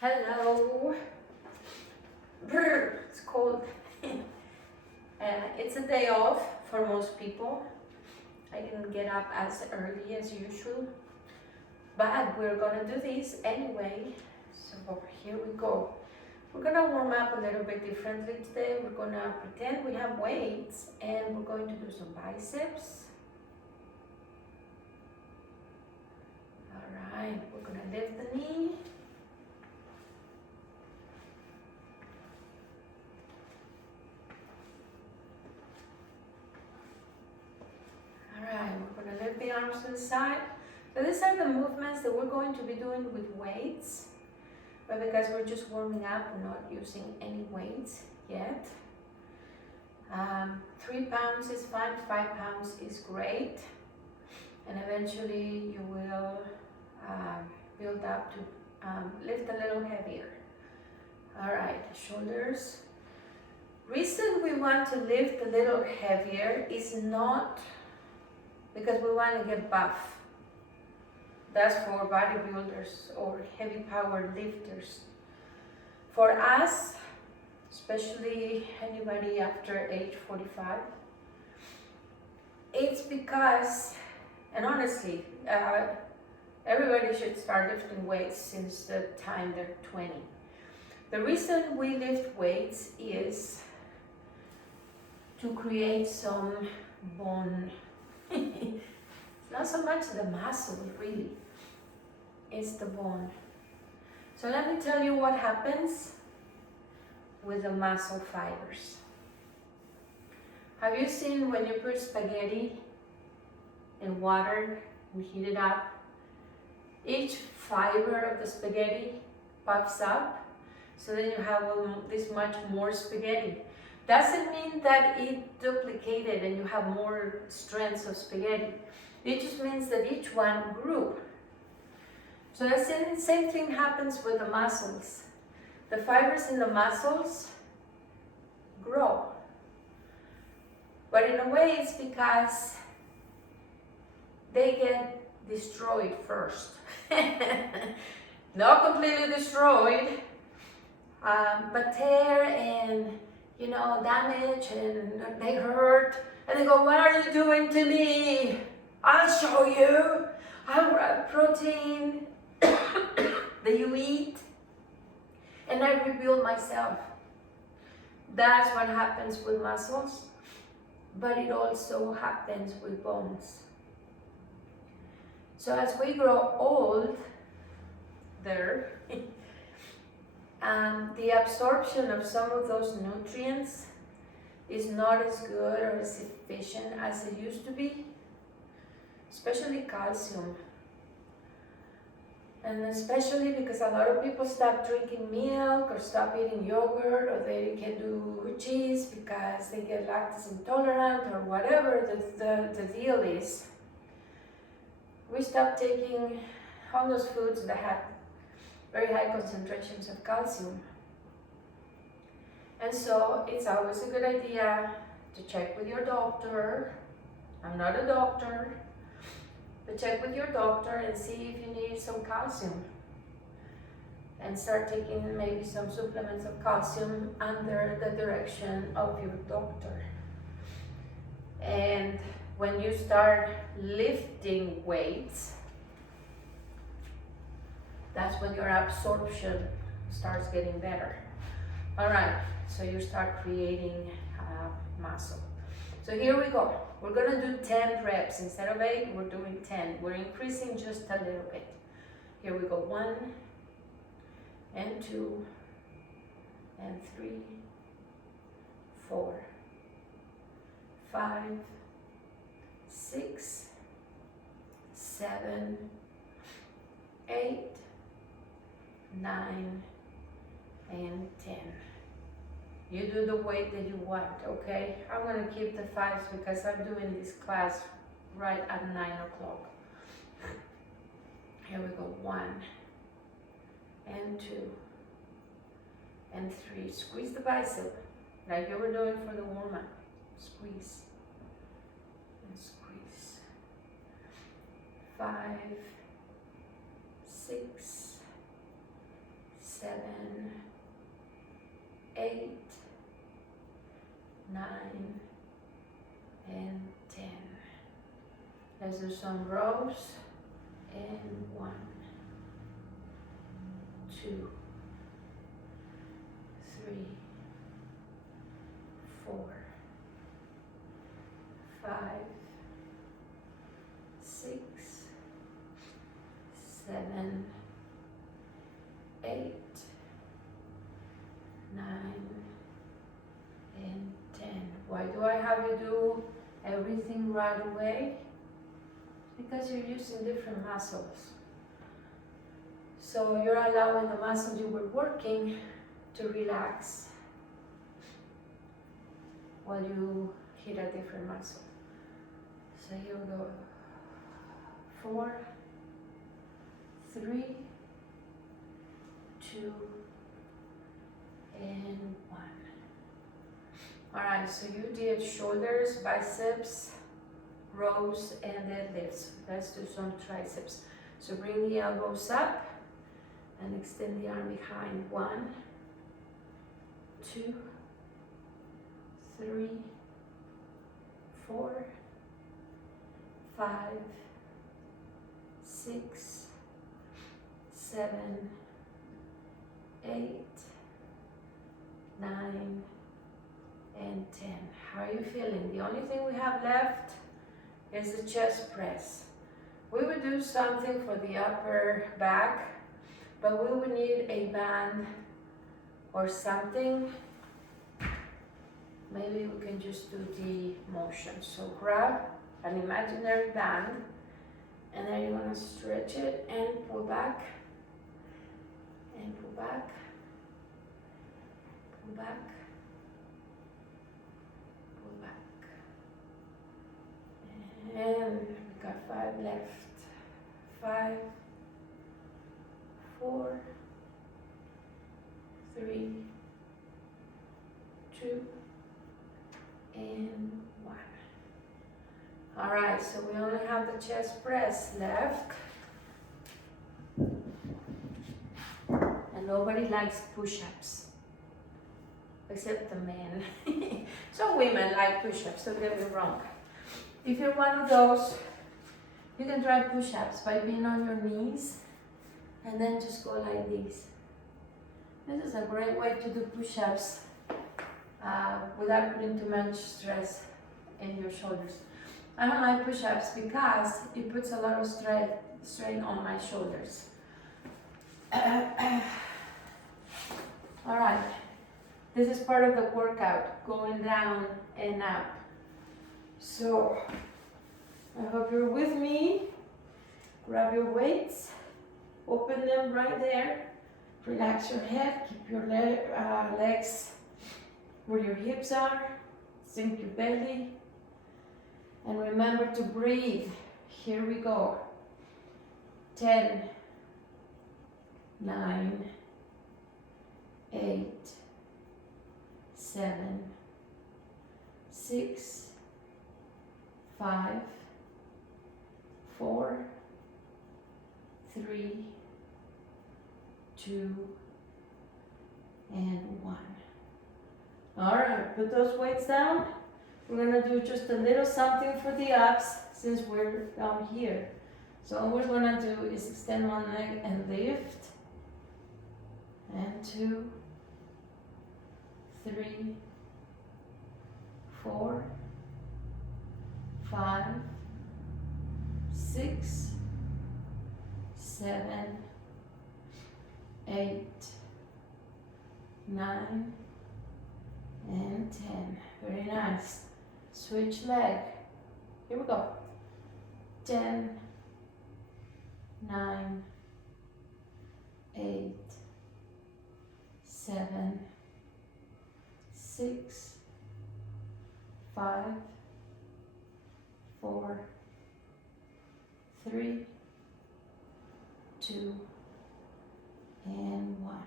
Hello. Brr, it's cold. It's a day off for most people. I didn't get up as early as usual, but we're gonna do this anyway. So here we go. We're gonna warm up a little bit differently today. We're gonna pretend we have weights and we're going to do some biceps. All right, we're gonna lift the knee. Alright, we're going to lift the arms to the side. So these are the movements that we're going to be doing with weights. But because we're just warming up, we're not using any weights yet. 3 pounds is fine, 5 pounds is great. And eventually you will build up to lift a little heavier. Alright, shoulders. Reason we want to lift a little heavier is not because we want to get buff. That's for bodybuilders or heavy power lifters. For us, especially anybody after age 45, it's because, and honestly, everybody should start lifting weights since the time they're 20. The reason we lift weights is to create some bone. It's not so much the muscle, really. It's the bone. So let me tell you what happens with the muscle fibers. Have you seen when you put spaghetti in water and heat it up? Each fiber of the spaghetti puffs up, so then you have this much more spaghetti. Doesn't mean that it duplicated and you have more strands of spaghetti. It just means that each one grew. So the same thing happens with the muscles. The fibers in the muscles grow. But in a way it's because they get destroyed first. Not completely destroyed, but tear and damage, and they hurt, and they go, what are you doing to me? I'll show you. I have protein that you eat, and I rebuild myself. That's what happens with muscles, but it also happens with bones. So as we grow old, the absorption of some of those nutrients is not as good or as efficient as it used to be, especially calcium. And especially because a lot of people stop drinking milk or stop eating yogurt, or they can do cheese because they get lactose intolerant or whatever the deal is. We stop taking all those foods that have very high concentrations of calcium. And so it's always a good idea to check with your doctor. I'm not a doctor, but check with your doctor and see if you need some calcium. And start taking maybe some supplements of calcium under the direction of your doctor. And when you start lifting weights, that's when your absorption starts getting better. All right, so you start creating muscle. So here we go. We're gonna do 10 reps. Instead of 8, we're doing 10. We're increasing just a little bit. Here we go, 1, and 2, and 3, 4, 5, 6, 7, 8, 9, and 10. You do the weight that you want, okay? I'm gonna keep the 5s because I'm doing this class right at 9 o'clock. Here we go, 1, and 2, and 3. Squeeze the bicep, like you were doing for the warm-up. Squeeze, and squeeze. 5, 6, 7, 8, 9, and 10. Let's do some rows. And 1, 2, 3, 4, 5, 6, 7, 8, 9, and 10. Why do I have you do everything right away? Because you're using different muscles. So you're allowing the muscles you were working to relax while you hit a different muscle. So here we go. 4, 3, 2, and 1. Alright, so you did shoulders, biceps, rows, and deadlifts. Let's do some triceps. So bring the elbows up and extend the arm behind. 1, 2, 3, 4, 5, 6, 7, 8, 9, and 10. How are you feeling? The only thing we have left is the chest press. We would do something for the upper back, but we would need a band or something. Maybe we can just do the motion. So grab an imaginary band, and then you're gonna stretch it and pull back, and pull back, pull back, pull back. And we got 5 left. 5, 4, 3, 2, and 1. All right, so we only have the chest press left. And nobody likes push-ups, except the men. Some women like push-ups, don't get me wrong. If you're one of those, you can try push-ups by being on your knees and then just go like this. This is a great way to do push-ups without putting too much stress in your shoulders. I don't like push-ups because it puts a lot of strain on my shoulders. All right, this is part of the workout, going down and up. So, I hope you're with me. Grab your weights, open them right there. Relax your head, keep your legs where your hips are. Sink your belly. And remember to breathe. Here we go. 10, 9, 8, 7, 6, 5, 4, 3, 2, and 1. All right, put those weights down. We're gonna do just a little something for the abs since we're down here. So all we're gonna do is extend one leg and lift. And 2, 3, 4, 5, 6, 7, 8, 9, and 10. Very nice. Switch leg. Here we go. 10, 9, 8, 7, 6, 5, 4, 3, 2, and 1.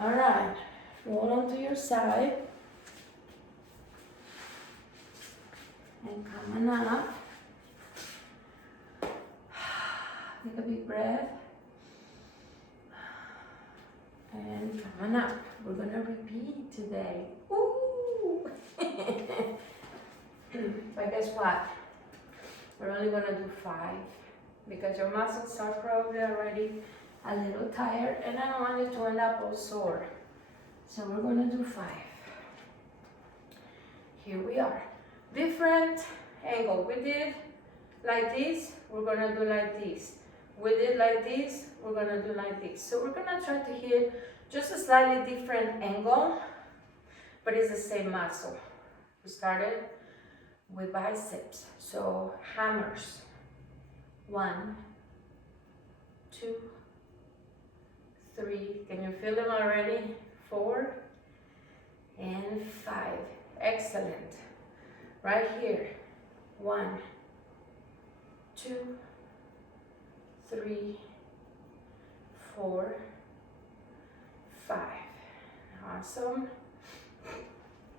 All right, roll onto your side. And coming up. Take a big breath. Come on up. We're gonna repeat today. Ooh! But guess what? We're only gonna do 5 because your muscles are probably already a little tired and I don't want you to end up all sore. So we're gonna do 5. Here we are. Different angle. We did like this, we're gonna do like this. We did like this, we're gonna do like this. So we're gonna try to hit just a slightly different angle, but it's the same muscle. We started with biceps, so hammers. 1, 2, 3. Can you feel them already? 4 and 5. Excellent. Right here. 1, 2, 3, 4, 5. Awesome.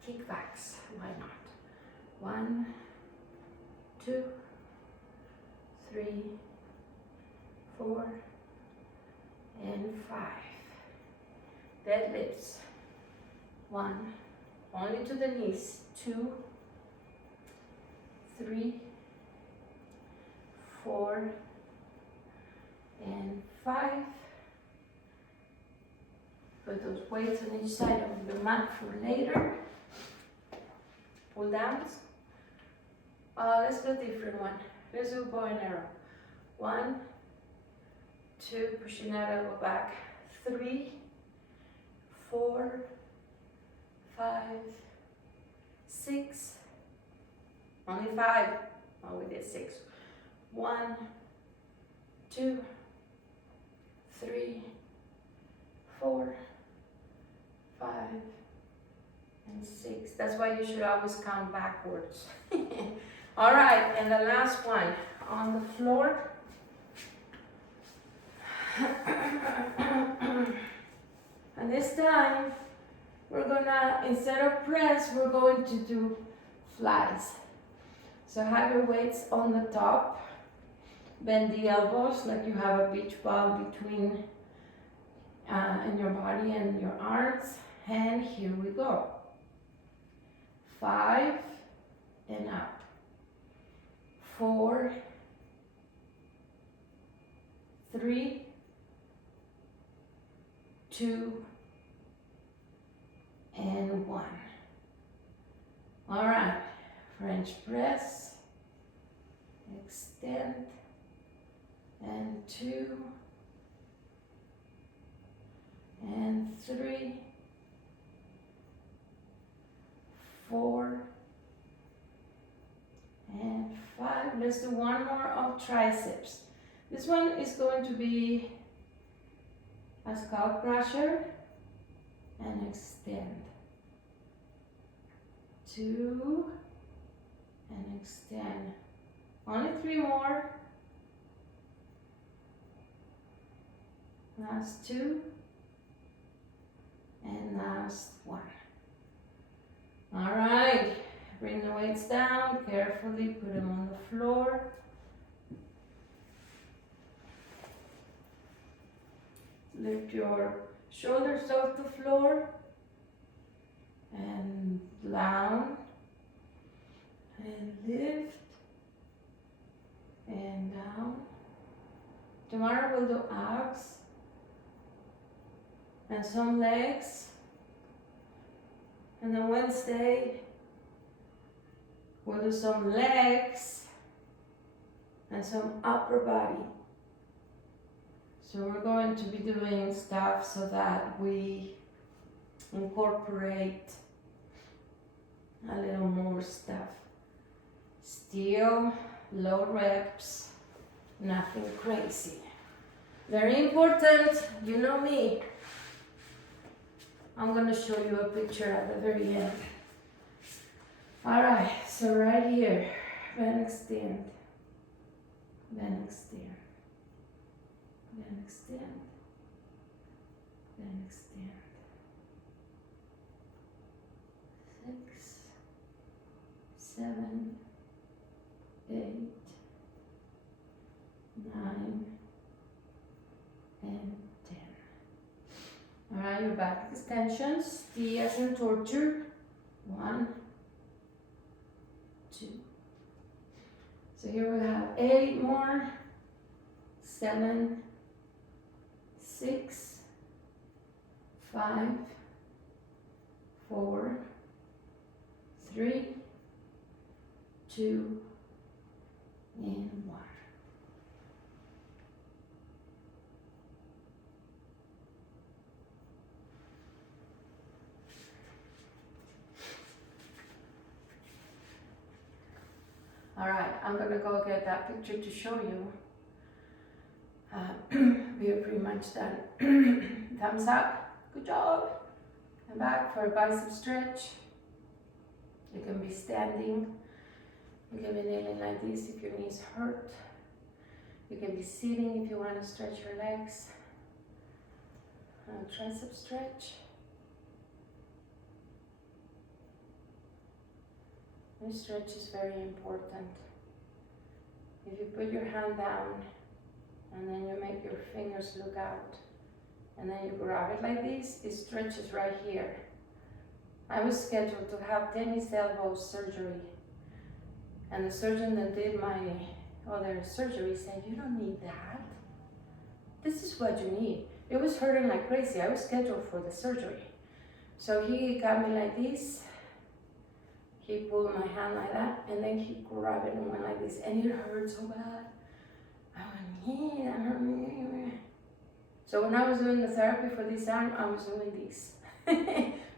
Kickbacks. Why not? 1, 2, 3, 4, and 5. Deadlifts. 1, only to the knees. 2, 3, 4, and 5. Put those weights on each side of the mat for later. Pull downs. Let's do a different one. Let's do bow and arrow. 1, 2, pushing that elbow back. 3, 4, 5, 6. Only 5. Oh, we did 6. 1, 2, 3, 4, 5, and 6. That's why you should always count backwards. All right, and the last one on the floor. And this time, we're gonna, instead of press, we're going to do flies. So have your weights on the top. Bend the elbows like you have a beach ball between in your body and your arms. And here we go. 5 and up. 4, 3, 2, and 1. All right, French press, extend, and 2, and 3, 4, and 5. Let's do one more of triceps. This one is going to be a scalp crusher and extend. 2 and extend. Only 3 more. Last 2 and last 1. All right, bring the weights down carefully, put them on the floor. Lift your shoulders off the floor and down and lift and down. Tomorrow we'll do abs and some legs, and then Wednesday we'll do some legs and some upper body. So we're going to be doing stuff so that we incorporate a little more stuff. Still low reps, nothing crazy. Very important, you know me. I'm gonna show you a picture at the very end. All right, so right here, then extend, then extend. Then extend, then extend. 6, 7, 8, 9, and 10. All right. try your back extensions. T as in torture. 1, 2. So here we have 8 more. 7, 6, 5, 4, 3, 2, and 1. All right, I'm gonna go get that picture to show you. We are pretty much done. Thumbs up, good job. And back for a bicep stretch. You can be standing. You can be kneeling like this if your knees hurt. You can be sitting if you want to stretch your legs. Tricep stretch. This stretch is very important. If you put your hand down and then you make your fingers look out and then you grab it like this, it stretches right here. I was scheduled to have tennis elbow surgery, and the surgeon that did my other surgery said, you don't need that. This is what you need. It was hurting like crazy. I was scheduled for the surgery. So he got me like this. He pulled my hand like that, and then he grabbed it and went like this, and it hurt so bad. I went, yeah, that hurt me. So when I was doing the therapy for this arm, I was doing this.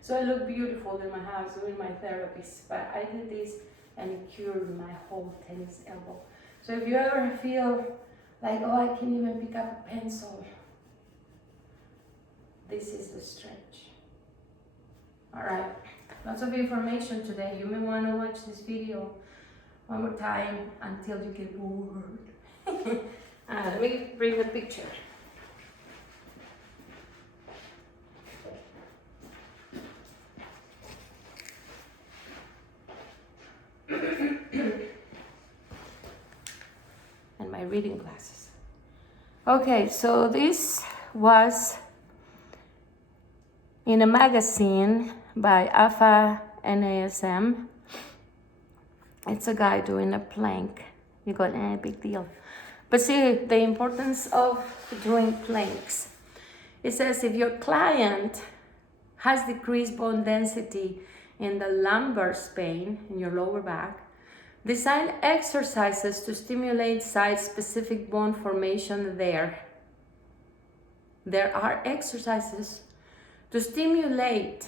So I look beautiful in my house doing my therapies, but I did this and it cured my whole tennis elbow. So if you ever feel like, oh, I can't even pick up a pencil, this is the stretch. All right, lots of information today. You may want to watch this video one more time until you get bored. Let me bring the picture. And my reading glasses. Okay, so this was in a magazine by AFA NASM. It's a guy doing a plank. You go, big deal. But see the importance of doing planks. It says if your client has decreased bone density in the lumbar spine, in your lower back, design exercises to stimulate site-specific bone formation there. There are exercises to stimulate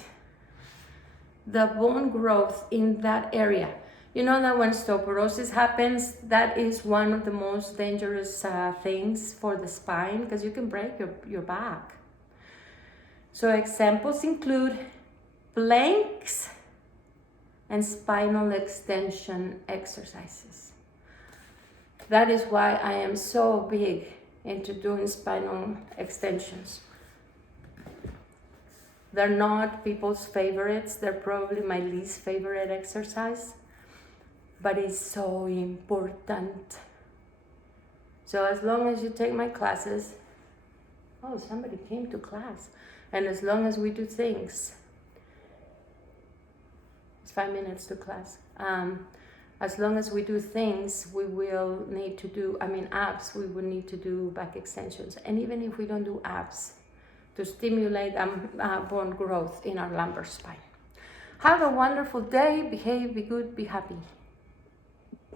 the bone growth in that area. You know that when osteoporosis happens, that is one of the most dangerous things for the spine, because you can break your back. So examples include planks and spinal extension exercises. That is why I am so big into doing spinal extensions. They're not people's favorites. They're probably my least favorite exercise, but it's so important. So as long as you take my classes, oh, somebody came to class. And as long as we do things, it's 5 minutes to class. As long as we do things, we will need to do, abs, we will need to do back extensions. And even if we don't do abs, to stimulate bone growth in our lumbar spine. Have a wonderful day, behave, be good, be happy.